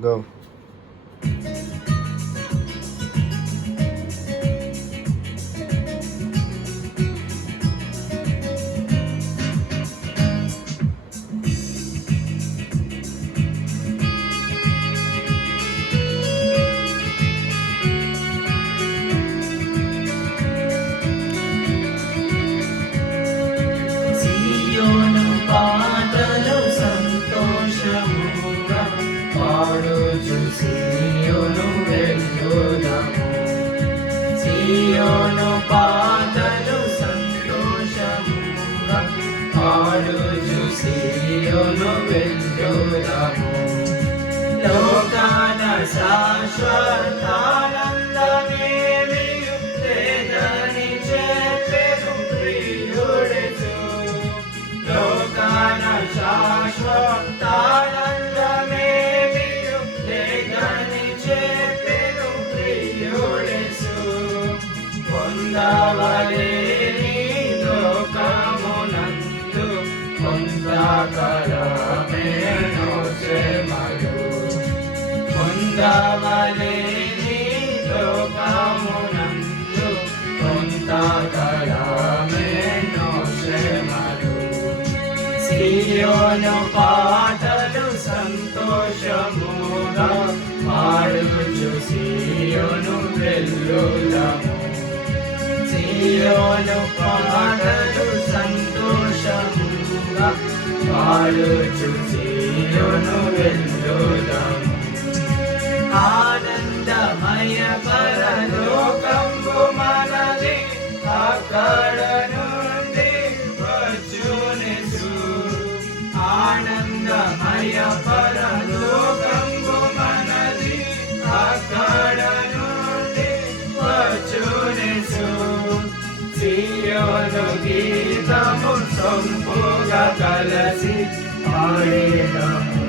Go. సియోను పాటలు సంతోషముగా పాడుచు సియోను వెళ్ళుదాము. సియోను పాటలు సంతోషముగా పాడుచు సియోను వెళ్ళుదాము. లోకాన శాశ్వతానందమేమియు లేదని చెప్పెను ప్రియుడెసు. లోకాన శాశ్వతానందమేమియు లేదని చెప్పెను ప్రియుడెసు. పొందవలేని లోకమునందు కొంతకాలమేను శ్రమలు. పొందవలేని లోకమునందు కొంతకాలమేను శ్రమలు. సియోను పాటలు సంతోషముగా పాడుచు సియోను వెళ్ళుదాము. సియోను పాటలు సంతోషముగా పాడుచు సియోను వెళ్ళుదాము. ఆనందమయ పరలోకంబు మనది, అక్కడ నుండి వచ్చునెసు. ఆనందమయ పరలోకంబు మనది, అక్కడ నుండి వచ్చునెసు. సియోను గీతము సొంపుగా కలసి పాడేదము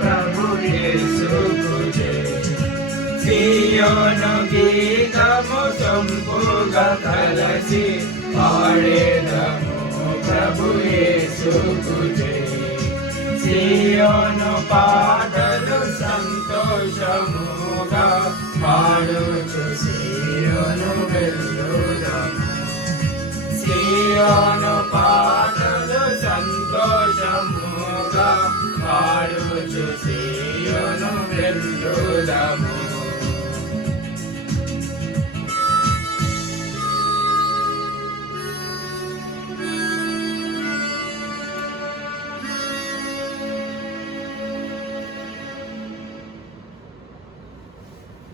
ప్రభు యేసుకు జయ. సియోను గీతము సొంపుగా కలసి పాడేదము ప్రభు యేసుకు జయ. సియోను పాటలు సంతోషముగా పాడుచు సియోను వెళ్ళుదాము. సియోను పాటలు సంతోషముగా పాడుచు సియోను వెళ్ళుదాము.